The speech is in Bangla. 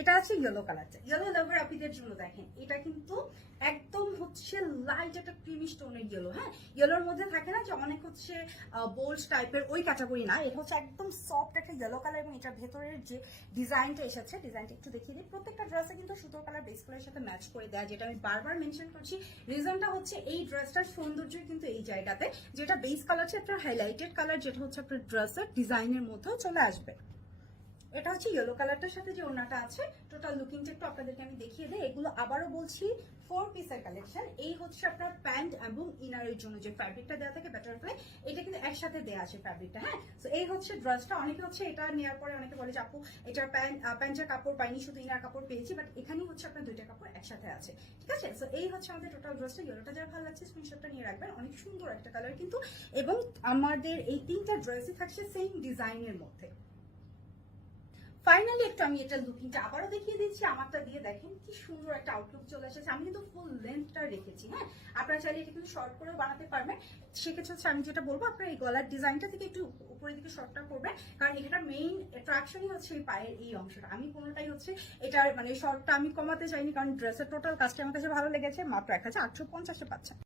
এটা আছে ইয়েলো কালারটা, ইয়েলো লাভার আপনিদের জন্য দেখেন এটা কিন্তু একদম হচ্ছে লাইট একটা ক্রিমি স্টোনের ইয়েলো। হ্যাঁ, ইয়েলোর মধ্যে থাকে না যে অনেক হচ্ছে বোল্ড টাইপের, ওই ক্যাটাগরি না। এটা হচ্ছে একদম সফট একটা ইয়েলো কালার এবং এটার ভেতরের যে ডিজাইনটা এসেছে, ডিজাইনটা একটু দেখিয়ে দিই। প্রত্যেকটা ড্রেসে কিন্তু সুতোর কালার বেস কালারের সাথে ম্যাচ করে দেয়, যেটা আমি বারবার মেনশন করছি। রিজনটা হচ্ছে এই ড্রেসটার সৌন্দর্য কিন্তু এই জায়গাতে, যেটা বেস কালারটা একটা হাইলাইটেড কালার, যেটা হচ্ছে আপনার ড্রেসের ডিজাইনের মধ্যেও চলে আসবে। এটা হচ্ছে ইয়েলো কালারটার সাথে যে ওড়নাটা আছে, টোটাল লুকিংটা একটু আপনাদেরকে আমি দেখিয়ে দিই। এগুলো আবারও বলছি 4 পিসের কালেকশন। এই হচ্ছে আপনার প্যান্ট এবং ইনারের জন্য যে ফ্যাব্রিকটা দেওয়া থাকে বাটারফ্লাই, এটা কিন্তু একসাথে দেওয়া আছে ফ্যাব্রিকটা। হ্যাঁ, তো এই হচ্ছে ড্রেসটা। অনেকে হচ্ছে এটা নেওয়ার পরে অনেকে বলে যে আপু এটার প্যান্টের কাপড় পাইনি, শুধু ইনার কাপড় পেয়েছি, বাট এখানেই হচ্ছে আপনার দুইটা কাপড় একসাথে আছে। ঠিক আছে, তো এই হচ্ছে আমাদের টোটাল ড্রেসটা। ইয়েলোটা যারা ভালো লাগছে স্ক্রিনশটটা নিয়ে রাখবেন, অনেক সুন্দর একটা কালার কিন্তু। এবং আমাদের এই 3টা ড্রেসই থাকছে সেম ডিজাইনের মধ্যে। ফাইনালি একটু আমি এটা লুকিংটা আবারও দেখিয়ে দিচ্ছি। আমারটা দিয়ে দেখেন কি সুন্দর একটা আউটলুক চলে এসেছে। আমি কিন্তু ফুল লেন্থটা রেখেছি। হ্যাঁ, আপনারা চাইলে এটা কিন্তু শর্ট করেও বানাতে পারবেন। সেক্ষেত্রে হচ্ছে আমি যেটা বলবো, আপনার এই গলার ডিজাইনটা থেকে একটু উপরের দিকে শর্টটা করবেন, কারণ এটা মেইন অ্যাট্রাকশনই হচ্ছে এই পায়ের এই অংশটা। আমি কোনোটাই হচ্ছে এটার মানে শর্টটা আমি কমাতে চাইনি, কারণ ড্রেসের টোটাল কাজটা আমার কাছে ভালো লেগেছে। মাত্র 1850 পাচ্ছেন।